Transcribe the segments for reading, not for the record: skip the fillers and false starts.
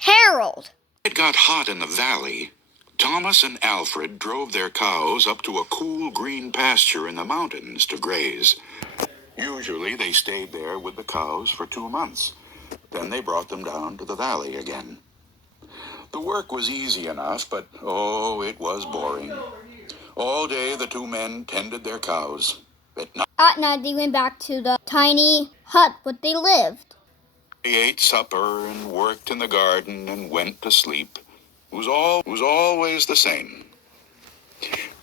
Harold. It got hot in the valley. Thomas and Alfred drove their cows up to a cool green pasture in the mountains to graze. Usually they stayed there with the cows for 2 months. Then they brought them down to the valley again. The work was easy enough, but it was boring. All day the two men tended their cows. At night they went back to the tiny hut where they lived. They ate supper and worked in the garden and went to sleep. It was always the same.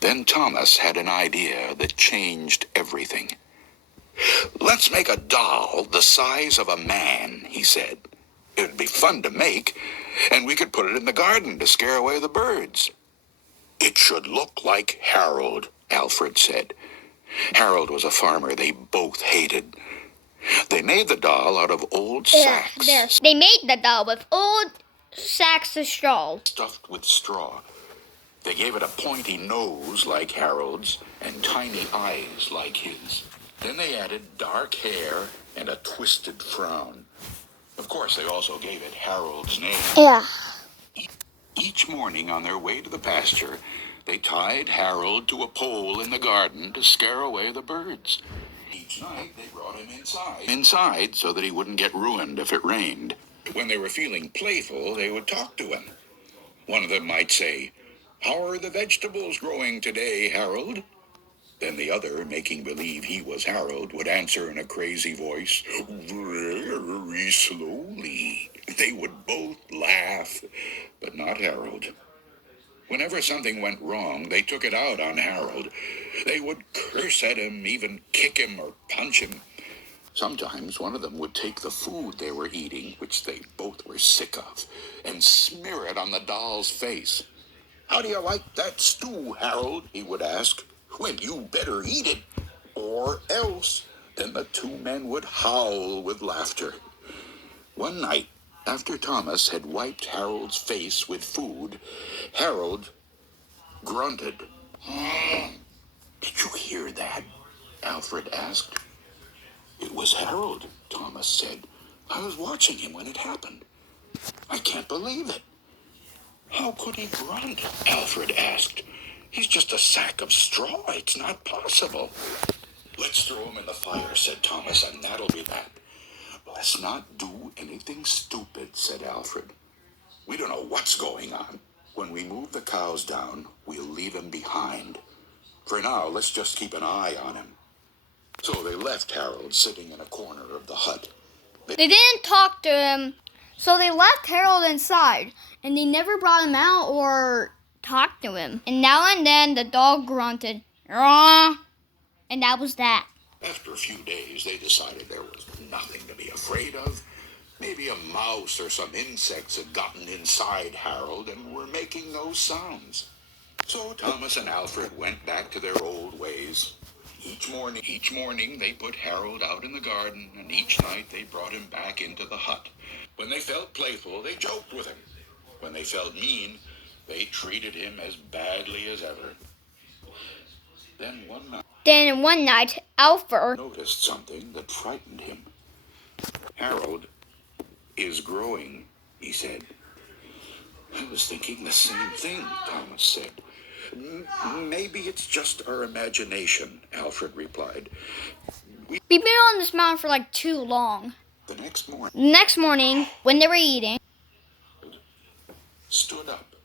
Then Thomas had an idea that changed everything. "Let's make a doll the size of a man," he said. "It'd be fun to make, and we could put it in the garden to scare away the birds." "It should look like Harold," Alfred said. Harold was a farmer they both hated. They made the doll out of old sacks. They made the doll with old sacks of straw. Stuffed with straw. They gave it a pointy nose like Harold's and tiny eyes like his. Then they added dark hair and a twisted frown. Of course, they also gave it Harold's name. Yeah. Each morning on their way to the pasture, they tied Harold to a pole in the garden to scare away the birds. Each night, they brought him inside so that he wouldn't get ruined if it rained. When they were feeling playful, they would talk to him. One of them might say, "How are the vegetables growing today, Harold?" Then the other, making believe he was Harold, would answer in a crazy voice, "Very slowly." They would both laugh, but not Harold. Whenever something went wrong, they took it out on Harold. They would curse at him, even kick him or punch him. Sometimes one of them would take the food they were eating, which they both were sick of, and smear it on the doll's face. "How do you like that stew, Harold?" he would ask. "Well, you better eat it, or else." Then the two men would howl with laughter. One night, after Thomas had wiped Harold's face with food, Harold grunted. "Did you hear that?" Alfred asked. "It was Harold," Thomas said. "I was watching him when it happened. I can't believe it." "How could he grunt?" Alfred asked. "He's just a sack of straw. It's not possible." "Let's throw him in the fire," said Thomas, "and that'll be that." "Let's not do anything stupid," said Alfred. "We don't know what's going on. When we move the cows down, we'll leave him behind. For now, let's just keep an eye on him." So they left Harold sitting in a corner of the hut. They didn't talk to him, so they left Harold inside, and they never brought him out or talked to him. And now and then the dog grunted, "Rah!" And that was that. After a few days, they decided there was nothing to be afraid of. Maybe a mouse or some insects had gotten inside Harold and were making those sounds. So Thomas and Alfred went back to their old ways. Each morning they put Harold out in the garden, and each night they brought him back into the hut. When they felt playful, they joked with him. When they felt mean, they treated him as badly as ever. Then one night, Alfred noticed something that frightened him. "Harold is growing," he said. "I was thinking the same thing," Thomas said. "Maybe it's just our imagination," Alfred replied. We've been on this mountain for like too long. The next morning, when they were eating, stood up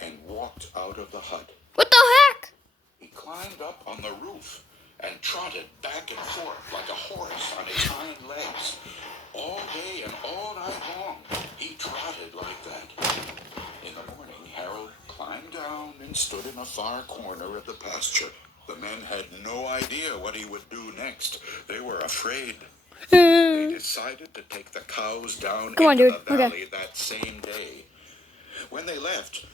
and walked out of the hut. What the heck? He climbed up on the roof and trotted back and forth like a horse on his hind legs. All day and all night long, he trotted like that. In the morning, Harold climbed down and stood in a far corner of the pasture. The men had no idea what he would do next. They were afraid. They decided to take the cows down into the valley that same day. When they left,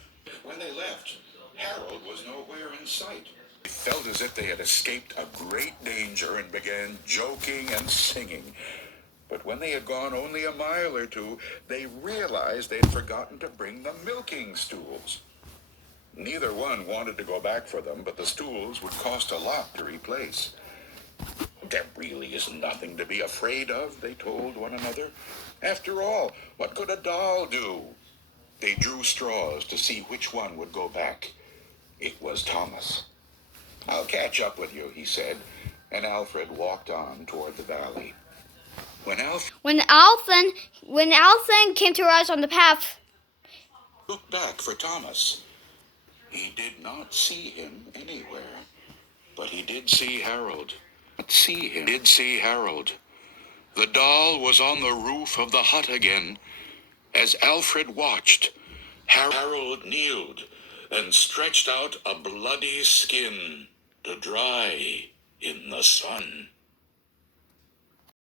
Harold was nowhere in sight. They felt as if they had escaped a great danger and began joking and singing. But when they had gone only a mile or two, they realized they'd forgotten to bring the milking stools. Neither one wanted to go back for them, but the stools would cost a lot to replace. There really is nothing to be afraid of, they told one another. After all, what could a doll do? They drew straws to see which one would go back. It was Thomas. I'll catch up with you, he said, and Alfred walked on toward the valley. When Alfred came to rise on the path, looked back for Thomas, he did not see him anywhere. But he did see Harold. The doll was on the roof of the hut again. As Alfred watched, Harold kneeled and stretched out a bloody skin to dry in the sun.